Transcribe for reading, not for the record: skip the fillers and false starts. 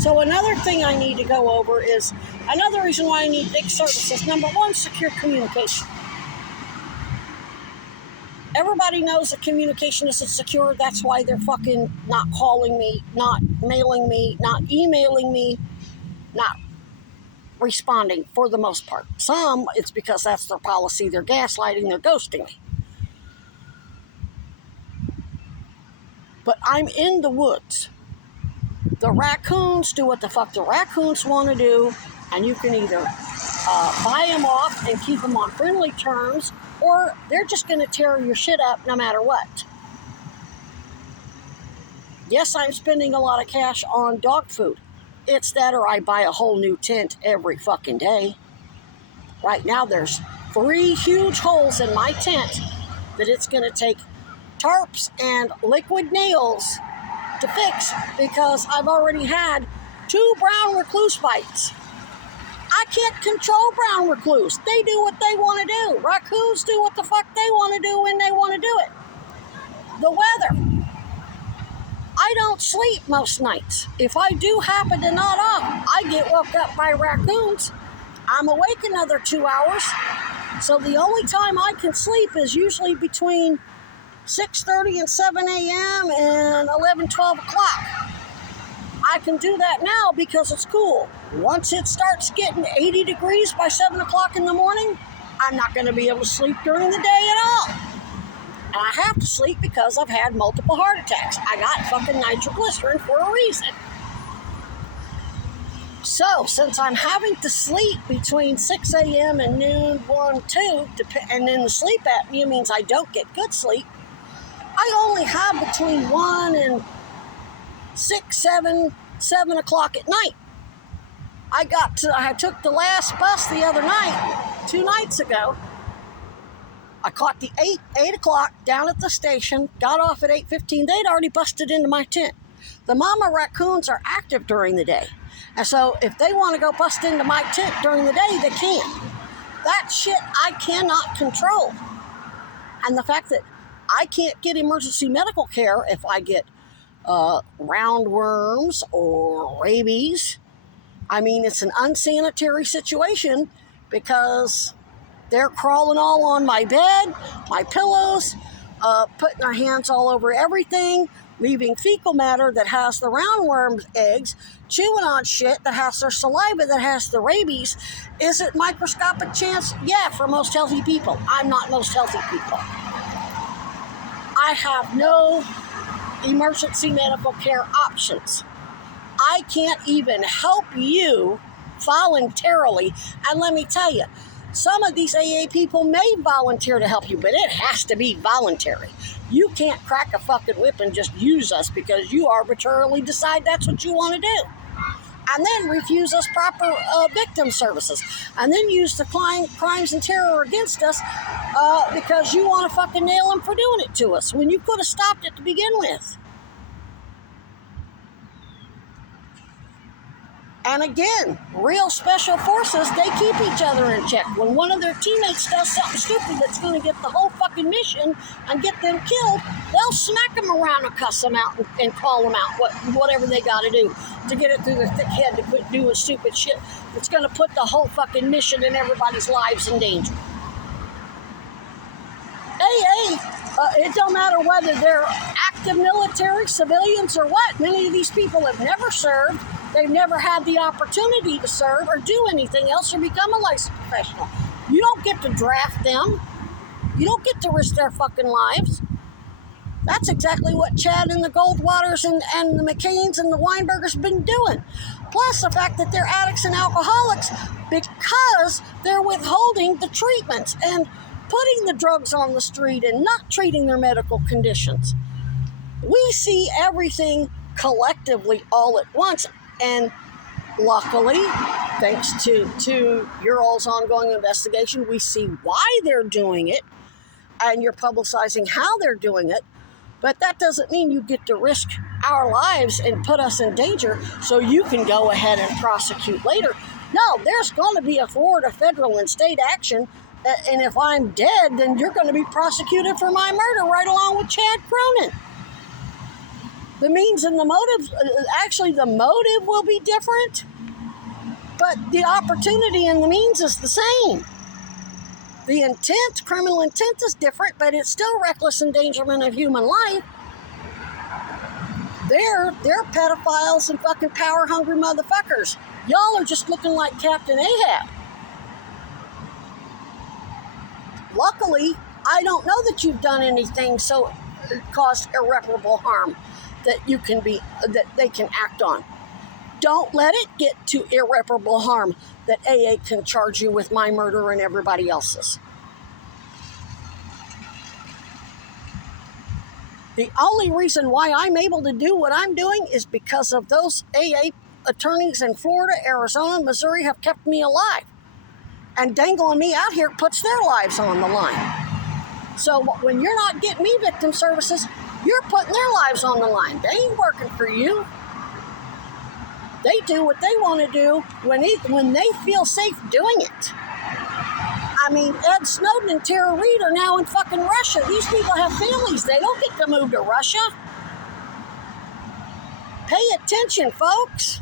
So another thing I need to go over is another reason why I need big services. Number one, secure communication. Everybody knows that communication isn't secure. That's why they're fucking not calling me, not mailing me, not emailing me, not responding for the most part. Some, it's because that's their policy. They're gaslighting, they're ghosting me. But I'm in the woods. The raccoons do what the fuck the raccoons want to do, and you can either buy them off and keep them on friendly terms, or they're just going to tear your shit up no matter what. Yes, I'm spending a lot of cash on dog food. It's that or I buy a whole new tent every fucking day. Right now there's 3 huge holes in my tent that it's going to take tarps and liquid nails to fix because I've already had 2 brown recluse bites. I can't control brown recluse. They do what they want to do. Raccoons do what the fuck they want to do when they want to do it. The weather. I don't sleep most nights. If I do happen to nod off, I get woke up by raccoons. I'm awake another 2 hours. So the only time I can sleep is usually between 6:30 and 7 a.m. and 11, 12 o'clock. I can do that now because it's cool. Once it starts getting 80 degrees by 7 o'clock in the morning, I'm not going to be able to sleep during the day at all. And I have to sleep because I've had multiple heart attacks. I got fucking nitroglycerin for a reason. So, since I'm having to sleep between 6 a.m. and noon, 1, 2, and then the sleep apnea means I don't get good sleep, I only have between 1 and 6, 7 o'clock at night. I took the last bus the other night, 2 nights ago. I caught the 8 o'clock down at the station, got off at 8:15. They'd already busted into my tent. The mama raccoons are active during the day. And so if they want to go bust into my tent during the day, they can. That shit I cannot control. And the fact that I can't get emergency medical care if I get roundworms or rabies. I mean, it's an unsanitary situation because they're crawling all on my bed, my pillows, putting their hands all over everything, leaving fecal matter that has the roundworm eggs, chewing on shit that has their saliva that has the rabies. Is it microscopic chance? Yeah, for most healthy people. I'm not most healthy people. I have no emergency medical care options. I can't even help you voluntarily. And let me tell you, some of these AA people may volunteer to help you, but it has to be voluntary. You can't crack a fucking whip and just use us because you arbitrarily decide that's what you want to do. And then refuse us proper victim services. And then use the crimes and terror against us because you want to fucking nail them for doing it to us when you could have stopped it to begin with. And again, real special forces, they keep each other in check. When one of their teammates does something stupid that's going to get the whole fucking mission and get them killed, they'll smack them around and cuss them out and call them out, whatever they got to do to get it through their thick head to quit doing stupid shit that's going to put the whole fucking mission and everybody's lives in danger. It don't matter whether they're active military, civilians, or what. Many of these people have never served. They've never had the opportunity to serve or do anything else or become a licensed professional. You don't get to draft them. You don't get to risk their fucking lives. That's exactly what Chad and the Goldwaters and the McCains and the Weinbergers have been doing. Plus the fact that they're addicts and alcoholics because they're withholding the treatments and putting the drugs on the street and not treating their medical conditions. We see everything collectively all at once. And luckily, thanks to your all's ongoing investigation, we see why they're doing it, and you're publicizing how they're doing it. But that doesn't mean you get to risk our lives and put us in danger so you can go ahead and prosecute later. No, there's going to be a Florida federal and state action, and if I'm dead, then you're going to be prosecuted for my murder right along with Chad Cronin. The means and the motive, actually the motive will be different, but the opportunity and the means is the same. The intent, criminal intent is different, but it's still reckless endangerment of human life. They're pedophiles and fucking power-hungry motherfuckers. Y'all are just looking like Captain Ahab. Luckily, I don't know that you've done anything so caused irreparable harm that they can act on. Don't let it get to irreparable harm that AA can charge you with my murder and everybody else's. The only reason why I'm able to do what I'm doing is because of those AA attorneys in Florida, Arizona, Missouri have kept me alive. And dangling me out here puts their lives on the line. So when you're not getting me victim services, you're putting their lives on the line. They ain't working for you. They do what they want to do when they feel safe doing it. I mean, Ed Snowden and Tara Reid are now in fucking Russia. These people have families. They don't get to move to Russia. Pay attention, folks.